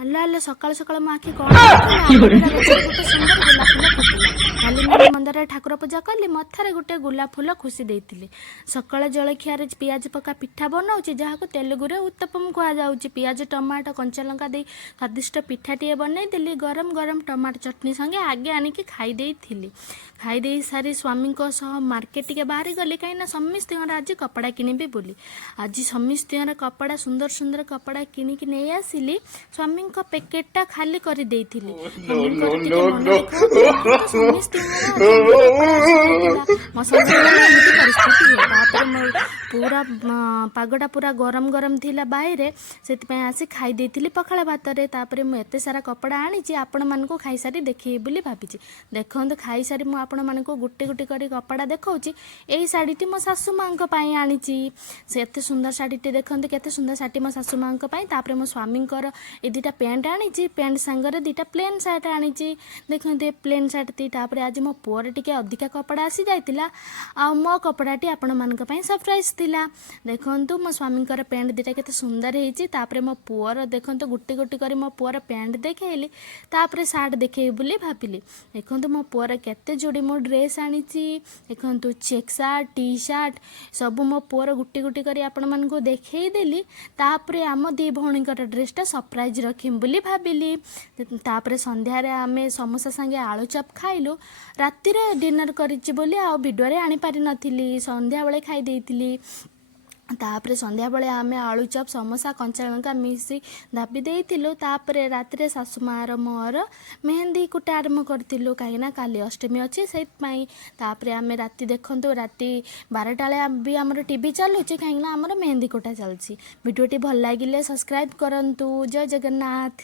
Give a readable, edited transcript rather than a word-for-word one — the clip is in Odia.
ଆଲୋ ଆଲୋ ସକାଳୁ ସକାଳୁ ମୋ ଆଖି କଣ ଦେଖିଲା, ଆମ ପିଲା ଗଛରେ ଗୋଟେ ସୁନ୍ଦର ଗୋଲାପ ଫୁଲ ଫୁଟିଲା। ନାଲି ନାଲି ମନ୍ଦାରରେ ଠାକୁର ପୂଜା କଲି, ମଥାରେ ଗୋଟେ ଗୋଲାପ ଫୁଲ ଖୁସି ଦେଇଥିଲି। ସକାଳ ଜଳଖିଆରେ ପିଆଜ ପକା ପିଠା ବନାଉଛି, ଯାହାକୁ ତେଲୁଗୁରେ ଉତ୍ତପମ କୁହାଯାଉଛି। ପିଆଜ ଟମାଟୋ କଞ୍ଚାଲଙ୍କା ଦେଇ ସ୍ୱାଦିଷ୍ଟ ପିଠାଟିଏ ବନେଇଦେଲି। ଗରମ ଗରମ ଟମାଟୋ ଚଟଣି ସଙ୍ଗେ ଆଗେ ଆଣିକି ଖାଇ ଦେଇଥିଲି। ଖାଇ ଦେଇ ସାରି ସ୍ୱାମୀଙ୍କ ସହ ମାର୍କେଟ ଟିକେ ବାହାରି ଗଲି, କାହିଁକିନା ସମସ୍ତଙ୍କର ଆଜି କପଡ଼ା କିଣିବି ବୋଲି। ଆଜି ସମସ୍ତଙ୍କର କପଡ଼ା ସୁନ୍ଦର ସୁନ୍ଦର କପଡ଼ା କିଣିକି ନେଇ ଆସିଲି। ସ୍ୱାମୀଙ୍କ ପ୍ୟାକେଟଟା ଖାଲି କରିଦେଇଥିଲି। ସ୍ୱାମୀଙ୍କର ଟିକେ ମନ ଦୁଃଖ ହଉଥିଲା, କିନ୍ତୁ ସମସ୍ତଙ୍କର ସବୁ କପଡ଼ା ଆସିଯାଇଥିଲା। ମୋ ସାଙ୍ଗରେ କାଳେ ଏମିତି ପରିସ୍ଥିତି ହୁଏ। ତାପରେ ମୋ ପୁରା ପାଗଟା ପୁରା ଗରମ ଗରମ ଥିଲା ବାହାରେ, ସେଥିପାଇଁ ଆସି ଖାଇ ଦେଇଥିଲି ପଖାଳ ଭାତରେ। ତାପରେ ମୁଁ ଏତେ ସାରା କପଡ଼ା ଆଣିଛି, ଆପଣମାନଙ୍କୁ ଖାଇସାରି ଦେଖେଇବି ବୋଲି ଭାବିଛି। ଦେଖନ୍ତୁ, ଖାଇସାରି ମୁଁ ଆପଣମାନଙ୍କୁ ଗୋଟି ଗୋଟି କରି କପଡ଼ା ଦେଖାଉଛି। ଏଇ ଶାଢ଼ୀଟି ମୋ ଶାଶୁ ମାଆଙ୍କ ପାଇଁ ଆଣିଛି। ସେ ଏତେ ସୁନ୍ଦର ଶାଢ଼ୀଟି ଦେଖନ୍ତୁ, କେତେ ସୁନ୍ଦର ଶାଢ଼ୀ ମୋ ଶାଶୁ ମାଆଙ୍କ ପାଇଁ। ତାପରେ ମୋ ସ୍ୱାମୀଙ୍କର ଏ ଦୁଇଟା ପ୍ୟାଣ୍ଟ ଆଣିଛି, ପ୍ୟାଣ୍ଟ ସାଙ୍ଗରେ ଦୁଇଟା ପ୍ଲେନ୍ ସାର୍ଟ ଆଣିଛି। ଦେଖନ୍ତୁ ଏ ପ୍ଲେନ୍ ସାର୍ଟଟି। ତାପରେ ଆଜି ମୋ ପୁଅର ଟିକେ ଅଧିକା କପଡ଼ା ଆସିଯାଇଥିଲା, ଆଉ ମୋ କପଡ଼ାଟି ଆପଣମାନଙ୍କ ପାଇଁ ସରପ୍ରାଇଜ୍ ଥିଲା। ଦେଖନ୍ତୁ ମୋ ସ୍ୱାମୀଙ୍କର ପ୍ୟାଣ୍ଟ ଦୁଇଟା କେତେ ସୁନ୍ଦର ହେଇଛି। ତାପରେ ମୋ ପୁଅର ଦେଖନ୍ତୁ, ଗୋଟି ଗୋଟି କରି ମୋ ପୁଅର ପ୍ୟାଣ୍ଟ ଦେଖେଇଲି। ତାପରେ ସାର୍ଟ ଦେଖେଇବି ବୋଲି ଭାବିଲି। ଦେଖନ୍ତୁ ମୋ ପୁଅର କେତେ ଯୋଡ଼ି ମୁଁ ଡ୍ରେସ୍ ଆଣିଛି। ଦେଖନ୍ତୁ ଚେକ୍ ସାର୍ଟ, ଟି ସାର୍ଟ ସବୁ ମୋ ପୁଅର ଗୋଟି ଗୋଟି କରି ଆପଣମାନଙ୍କୁ ଦେଖେଇ ଦେଲି। ତାପରେ ଆମ ଦି ଭଉଣୀଙ୍କର ଡ୍ରେସ୍ଟା ସରପ୍ରାଇଜ୍ ରଖିବି ବୋଲି ଭାବିଲି। ତାପରେ ସନ୍ଧ୍ୟାରେ ଆମେ ସମୋସା ସାଙ୍ଗେ ଆଳୁ ଚପ୍ ଖାଇଲୁ। ରାତିରେ ଡିନର୍ କରିଛି ବୋଲି ଆଉ ଭିଡ଼ିଓରେ ଆଣିପାରିନଥିଲି, ସନ୍ଧ୍ୟାବେଳେ ଖାଇ ଦେଇଥିଲି। ତାପରେ ସନ୍ଧ୍ୟାବେଳେ ଆମେ ଆଳୁ ଚପ୍ ସମୋସା କଞ୍ଚା ଲଙ୍କା ମିଶି ଦାବି ଦେଇଥିଲୁ। ତାପରେ ରାତିରେ ଶାଶୁ ମାଆର ମୋର ମେହେନ୍ଦି କୁଟା ଆରମ୍ଭ କରିଥିଲୁ, କାହିଁକିନା କାଲି ଅଷ୍ଟମୀ ଅଛି ସେଇଥିପାଇଁ। ତାପରେ ଆମେ ରାତି ଦେଖନ୍ତୁ, ରାତି 12ଟା ବେଳେ ବି ଆମର ଟିଭି ଚାଲୁଛି, କାହିଁକିନା ଆମର ମେହେନ୍ଦି କୁଟା ଚାଲିଛି। ଭିଡ଼ିଓଟି ଭଲ ଲାଗିଲେ ସବସ୍କ୍ରାଇବ୍ କରନ୍ତୁ। ଜୟ ଜଗନ୍ନାଥ।